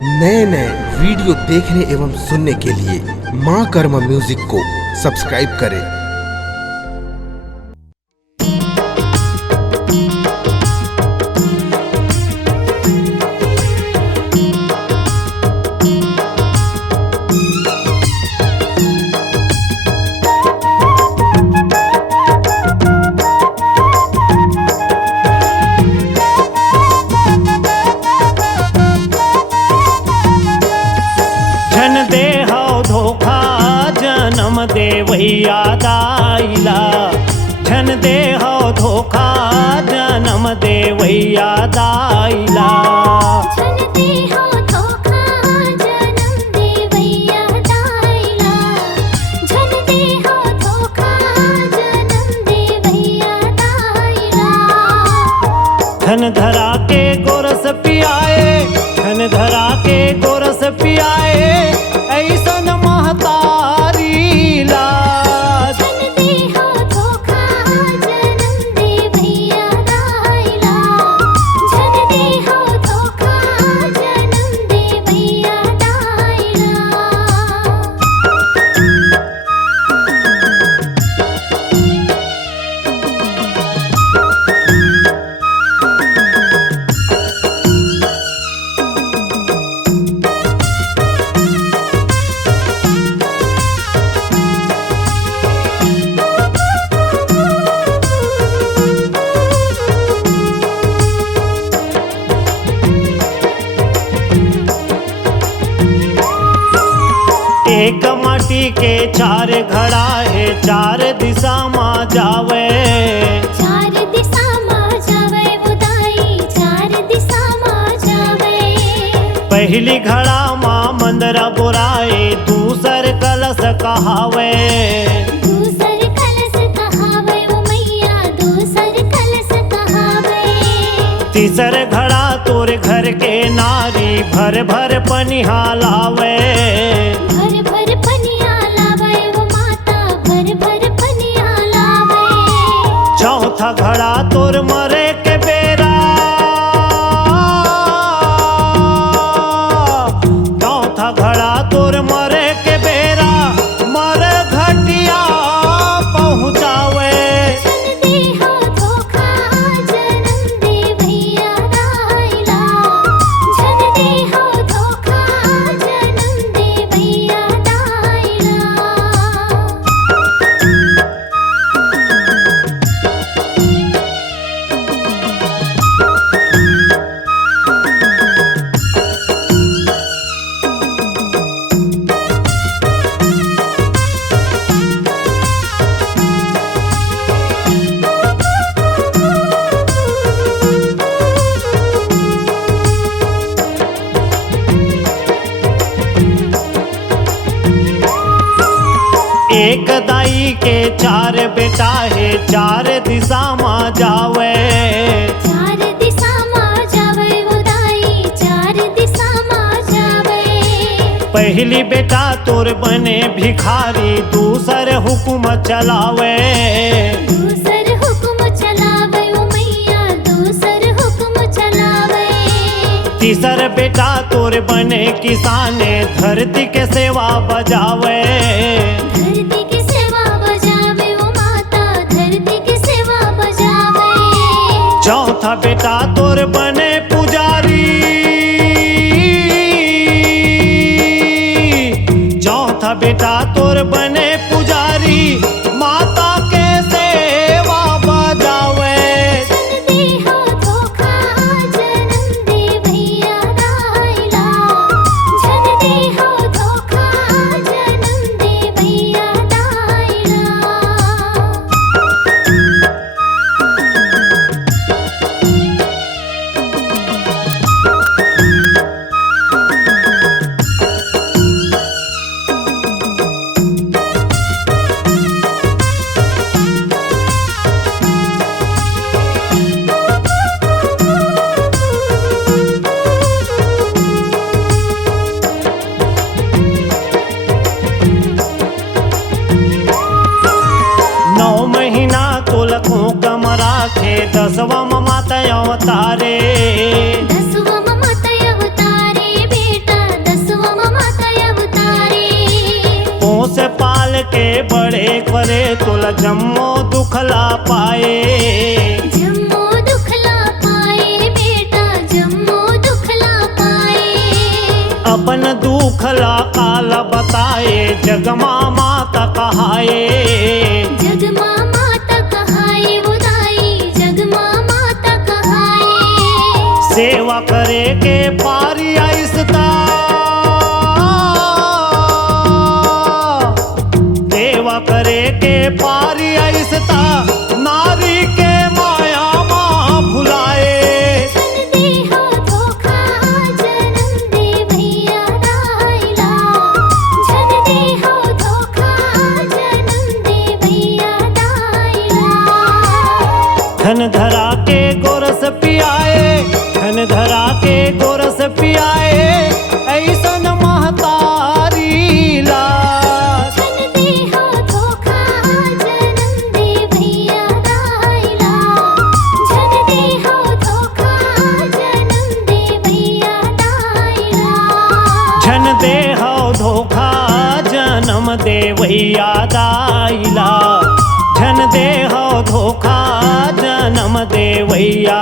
नए नए वीडियो देखने एवं सुनने के लिए माँ कर्मा म्यूजिक को सब्सक्राइब करें। जन दे हो धोखा जन्म दे भैया दाइला, जन दे हो धोखा जन्म दे भैया दाइला। जन दे हो धोखा जन्म दे भैया दाइला, जन दे हो धोखा जन्म दे भैया दाइला। धन धरा के गोरस पियाए, धन धरा के गोरस पियाए ऐसन महतारी लाज। जन दे हो धोखा जन्म दे भैया दाइला, जन दे हो धोखा जन्म दे भैया दाइला। एक माटी के चार घड़ा है, चार दिशा माँ जावे। चार दिशा माँ जावे बुदाई, चार दिशा माँ जावे। पहली घड़ा माँ मंदरा बुराए, दूसर कलश कहावे। दूसर कलश कहावे वो मैया, दूसर कलश कहावे। तीसर घड़ा तोर घर के नारी, भर भर पनिहा लावे। भर भर पनिया लावे वो माता, भर भर पनिया लावे। चौथा घड़ा तोर मरे के बेरा, चौथा घड़ा तोर मरे के बेरा, मर घटिया पहुँचावे। जन दे हो धोखा जन्म दे भैया दाइला, जन दे हो धोखा जन्म दे भैया दाइला। एक दाई के चार बेटा है, चार दिशा माँ जावे। चार दिशा माँ जावे वो दाई, चार दिशा माँ जावे। पहली बेटा तोर बने भिखारी, दूसर हुकुम चलावे। दूसर हुक्म चलावे वो मैया, दूसर हुक्म चलावे। तीसर बेटा तोर बने किसाने, धरती के सेवा बजावे। धरती की सेवा बजावे वो माता, धरती की सेवा बजावे। चौथा बेटा तोर बने पुजारी, चौथा बेटा तोर बने पुजारी, माता के सेवा बजावे। जन दे हो धोखा जन्म दे भैया दाइला, जन दे हो धोखा जन्म दे भैया दाइला। दसवा माता अवतारे, दसवा माता अवतारे बेटा के बड़े करे तुला जम्मो दुखला पाए जम्मो दुखला पाए बेटा जम्मो दुखला पाए अपन दुखला काला बताए जगमा माता कहाए जगमा माता कहाए उदाई जगमा माता कहाए सेवा करे के पारी आइसता सेवा करे के पारी आइसता नारी के माया माँ भुलाए धन दे हो धोखा जन्म दे भैया दाइला धन दे हो धोखा जन्म दे भैया दाइला धन धरा के गोरस पियाए धन धरा के गोरस पियाए ऐसन महतारी लाज धन दे हो धोखा जन्म दे भैया दाइला धन दे हो धोखा जन्म दे भैया दाइला झन दे हो धोखा जन्म दे भैया दाइला झन दे हो धोखा जन्म दे भैया